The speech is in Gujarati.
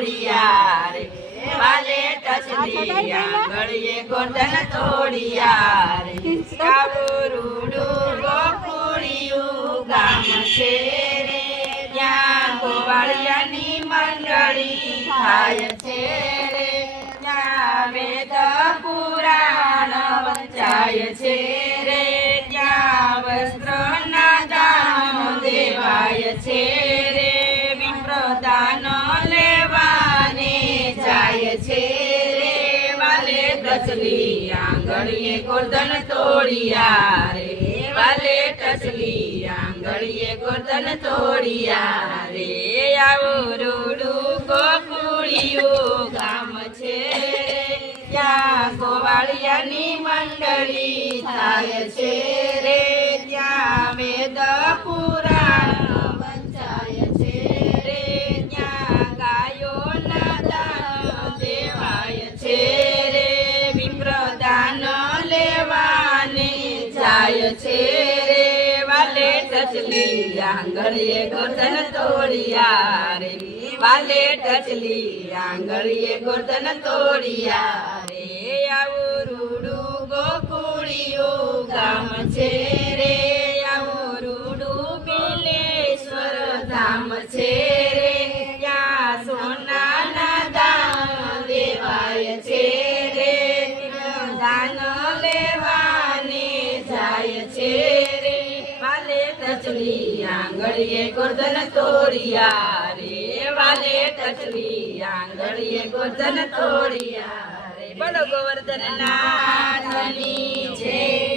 તોડિયા રે વાલે ટચલી આંગળીએ ગોરધન તોડિયા રે આવું રૂડું ગોકુળિયું ગામ છે રે ત્યાં ગોવાળિયાની મંડળી થાય છે રે ત્યાં વેદ પુરાણ વંચાય છે રે ત્યાં વસ્ત્રના દાન દેવાય છે રે વિપ્રદાન લેવાને જાય છે રે વાલે ટચલી આંગળીએ ગોરધન તોડિયા રે વાલે ટચલી આંગળીએ ગોરધન તોડિયા રે આવું રૂડું ગોકુળિયું ગામ છે ત્યાં ગોવાળિયાની મંડળી થાય છે રે ત્યાં વેદ પુરાણ વંચાય છે રે ત્યાં ગાયોના દાન દેવાય છે રે વિપ્રદાન લેવાને જાય છે રે વાલે ટચલી આંગળીએ ગોરધન તોડિયા રે વાલે ટચલી આંગળીએ ગોરધન તોડિયા રે આવું રૂડું ગોકુળિયું ગામ છે રે આવું રૂડું બિલેશ્વર ધામ છે રે ત્યાં સોનાના દાન દેવાય છે રે દાન લેવાને જાય છે રે વાલે ટચલી આંગળીએ ગોરધન તોડિયા રે વાલે ટચલી આંગળીએ ગોરધન તોડિયા રે બોલો ગોવર્ધન નાથની જય।